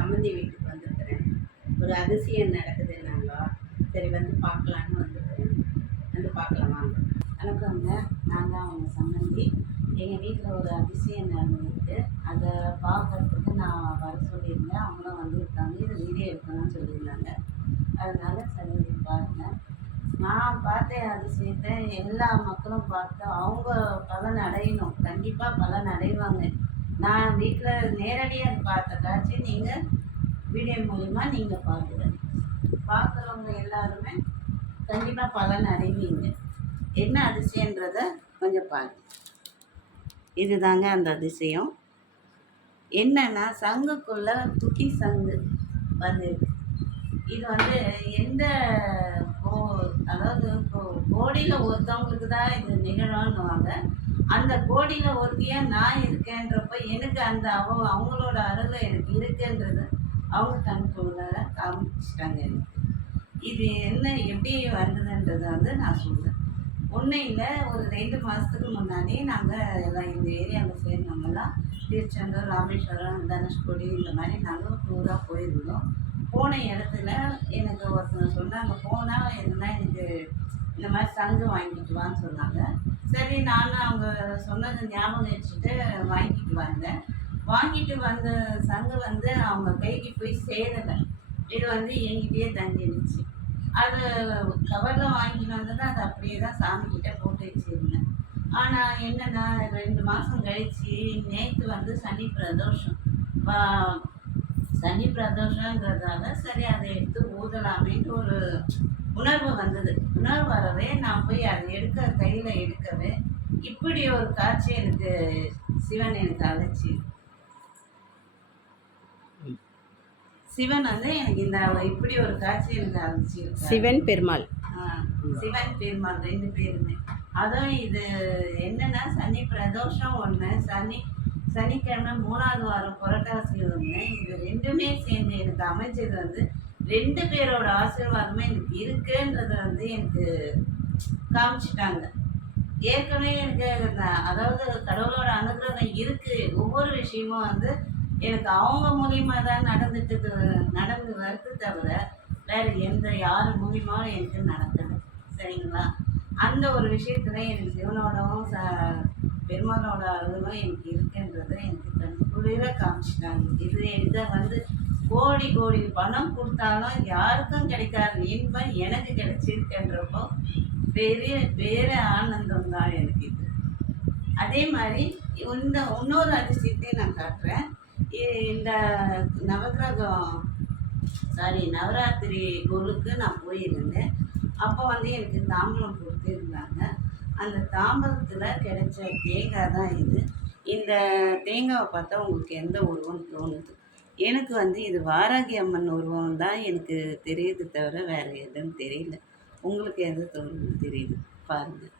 சம்மந்தி வீட்டுக்கு வந்திருக்கிறேன். ஒரு அதிசயம் நடக்குதுன்னாங்க. சரி வந்து பார்க்கலான்னு வந்துருக்கிறேன். வந்து பார்க்கலாம் வாங்க. வணக்கங்க. நான் தான் அவங்க சம்மந்தி. எங்கள் வீட்டில் ஒரு அதிசயம் நடந்துருக்கு. அதை பார்க்கறதுக்கு நான் வர சொல்லியிருந்தேன். அவங்களும் வந்துருக்காங்க. இதை வீடியோ எடுக்கணும்னு சொல்லியிருந்தாங்க. அதனால சரி பாருங்கள். நான் பார்த்த அதிசயத்தை எல்லா மக்களும் பார்த்து அவங்க பலன் அடையணும். கண்டிப்பாக பலன் அடைவாங்க. நான் வீட்டில் நேரடியாக பார்த்த காட்சி நீங்கள் வீடியோ மூலிமா நீங்கள் பார்க்குறவங்க எல்லாருமே கண்டிப்பாக பலன் அடைவீங்க. என்ன அதிசயன்றதை கொஞ்சம் பாருங்க. இதுதாங்க அந்த அதிசயம். என்னன்னா சங்குக்குள்ள குட்டி சங்கு வந்து இது வந்து எந்த அதாவது கோடியில் ஒருத்தவங்களுக்கு தான் இது நிகழும்னுவாங்க. அந்த கோடியில் ஒருத்தியாக நான் இருக்கேன்றப்ப எனக்கு அந்த அவங்களோட அருள் எனக்கு இருக்குன்றது அவங்க கண்கொள்ள காமிச்சிட்டாங்க எனக்கு. இது என்ன எப்படி வந்ததுன்றதை வந்து நான் சொல்கிறேன். உண்மையில் ஒரு 2 மாதத்துக்கு முன்னாடி நாங்கள் எல்லாம் இந்த ஏரியாவில் சேர்ந்தவங்கெல்லாம் திருச்செந்தூர், ராமேஸ்வரம், தனுஷ்கோடி இந்த மாதிரி நாங்கள் டூராக போயிருந்தோம். போன இடத்துல எனக்கு ஒருத்தர் சொன்னாங்க, போனால் எதுனா எனக்கு இந்த மாதிரி சங்கு வாங்கிட்டு வான்னு சொன்னாங்க. சரி நானும் அவங்க சொன்னதை ஞாபகம் வச்சுட்டு வாங்கிட்டு வந்தேன். வாங்கிட்டு வந்த சங்கு வந்து அவங்க கைக்கு போய் சேரலை. இது வந்து என்கிட்டயே தங்கிடுச்சு. அது கவரில் வாங்கிட்டு வந்தது அது அப்படியே தான் சாமிக்கிட்ட போட்டு வச்சுருந்தேன். ஆனால் என்னென்னா 2 மாதம் கழித்து நேற்று வந்து சனி பிரதோஷம். சனி பிரதோஷங்கிறதால சரி அதை எடுத்து ஊதலாமேன்னு ஒரு உணர்வு வந்தது. உணர்வு வரவே நான் போய் அதை கையில் எடுக்கவே இப்படி ஒரு காட்சி எனக்கு சிவன் எனக்கு அழைச்சி. சிவன் வந்து எனக்கு இந்த இப்படி ஒரு காட்சி எனக்கு அழைச்சி. சிவன் பெருமாள். சிவன் பெருமாள் 2 பேருமே. அதுவும் இது என்னன்னா சனி பிரதோஷம் ஒன்று, சனிக்கிழமை 3வது வாரம் புரட்டாசி ஒன்று. இது 2மே சேர்ந்து எனக்கு அமைச்சது வந்து 2 பேரோட ஆசீர்வாதமே எனக்கு இருக்குன்றத வந்து எனக்கு காமிச்சிட்டாங்க. ஏற்கனவே எனக்கு அதாவது கடவுளோட அனுகிரகம் இருக்குது. ஒவ்வொரு விஷயமும் வந்து எனக்கு அவங்க மூலியமாக தான் நடந்து வருது தவிர வேறு யார் மூலியமாகவும் எனக்கு நடக்குது. சரிங்களா? அந்த ஒரு விஷயத்துல எனக்கு சிவனோடவும் பெருமாளோட அருளும் எனக்கு இருக்குன்றதை எனக்கு கண்குளிர காமிச்சிட்டாங்க. இதை வந்து கோடி கோடி பணம் கொடுத்தாலும் யாருக்கும் கிடைக்காத இன்பம் எனக்கு கிடைச்சிருக்குன்றப்போ வேறு ஆனந்தம் தான் எனக்கு இது. அதே மாதிரி இன்னொரு அதிசயத்தையும் நான் காட்டுறேன். இந்த நவராத்திரி குழுக்கு நான் போயிருந்தேன். அப்போ வந்து எனக்கு தாம்பலம் கொடுத்துருந்தாங்க. அந்த தாம்பலத்தில் கிடைச்ச தேங்காய் தான் இது. இந்த தேங்காவை பார்த்தா உங்களுக்கு எந்த உருவம் தோணுது? எனக்கு வந்து இது வாராகி அம்மன் உருவம் தான் எனக்கு தெரியுது தவிர வேறு எதுவும் தெரியல. உங்களுக்கு எது தோணுது தெரியுது பாருங்கள்.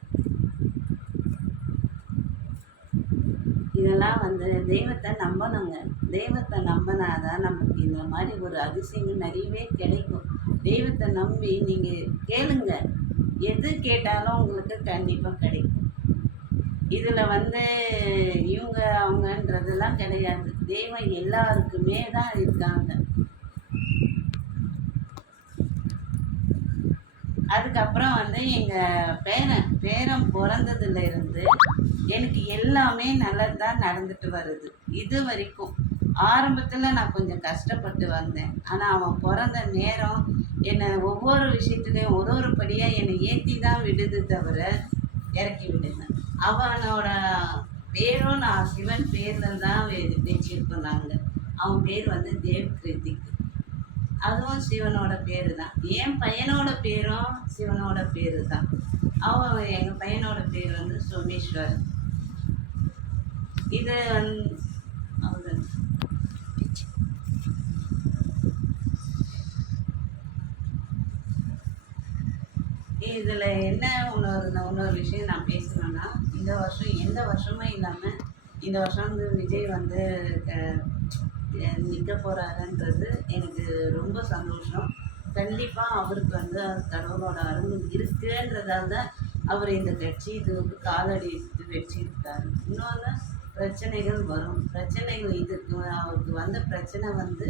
இதெல்லாம் வந்து தெய்வத்தை நம்பணுங்க. தெய்வத்தை நம்பினாதான் நமக்கு இந்த மாதிரி ஒரு அதிசயங்கள் நிறையவே கிடைக்கும். தெய்வத்தை நம்பி நீங்கள் கேளுங்க. எது கேட்டாலும் உங்களுக்கு கண்டிப்பாக கிடைக்கும். இதில் வந்து இவங்க அவங்கன்றதெல்லாம் கிடையாது. தெய்வம் எல்லாருக்குமே தான் இருக்காங்க. அதுக்கப்புறம் வந்து எங்கள் பேரன் பிறந்ததுலேருந்து எனக்கு எல்லாமே நல்லது தான் நடந்துட்டு வருது. இது வரைக்கும் ஆரம்பத்தில் நான் கொஞ்சம் கஷ்டப்பட்டு வந்தேன். ஆனால் அவன் பிறந்த நேரம் என்னை ஒவ்வொரு விஷயத்துலையும் ஒரு படியாக என்னை ஏற்றி தான் விடுது தவிர இறக்கி விடுங்க. அவனோட பேரும் நான் சிவன் பேரில் தான் வச்சிருக்கோம் நாங்கள். அவன் பேர் வந்து தேவ் கிருத்திக். அதுவும் சிவனோட பேர் தான். என் பையனோட பேரும் சிவனோட பேர் தான். எங்கள் பையனோட பேர் வந்து சோமேஸ்வர். இது வந்து இதில் என்ன இன்னொரு விஷயம் நான் பேசணுன்னா, இந்த வருஷம் எந்த வருஷமும் இல்லாமல் இந்த வருஷம் வந்து விஜய் வந்து நிற்க போகிறாருன்றது எனக்கு ரொம்ப சந்தோஷம். கண்டிப்பாக அவருக்கு வந்து கடவுளோட அருள் இருக்குன்றதால தான் அவர் இந்த கட்சி இது வந்து காலடி வச்சிருக்காரு. இன்னொன்று பிரச்சனைகள் வரும். பிரச்சனைகள் இதுக்கு அவருக்கு வந்த பிரச்சனை வந்து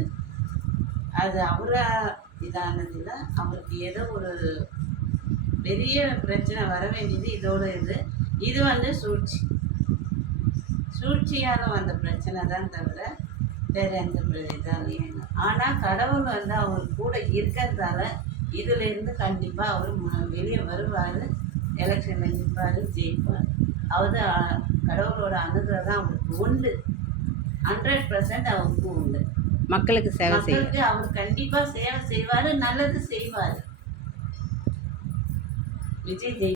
அது அவரா இதானதில்ல. அவருக்கு ஏதோ ஒரு பெரிய பிரச்சனை வர வேண்டியது இதோட இது வந்து சூழ்ச்சியால் வந்த பிரச்சனை தான் தவிர வேறு எந்த இதாலையும் இல்லை. ஆனால் கடவுள் வந்து அவர் கூட இருக்கிறதால இதிலேருந்து கண்டிப்பாக அவர் வெளியே வருவார், எலெக்ஷனில் நிற்பார், ஜெயிப்பார். அவர் கடவுளோட அனுகிரகம் அவருக்கு உண்டு, 100% அவருக்கு உண்டு. மக்களுக்கு சேவை செய்ய மக்களுக்கு அவர் கண்டிப்பாக சேவை செய்வார், நல்லது செய்வார். விஜய் ஜெய்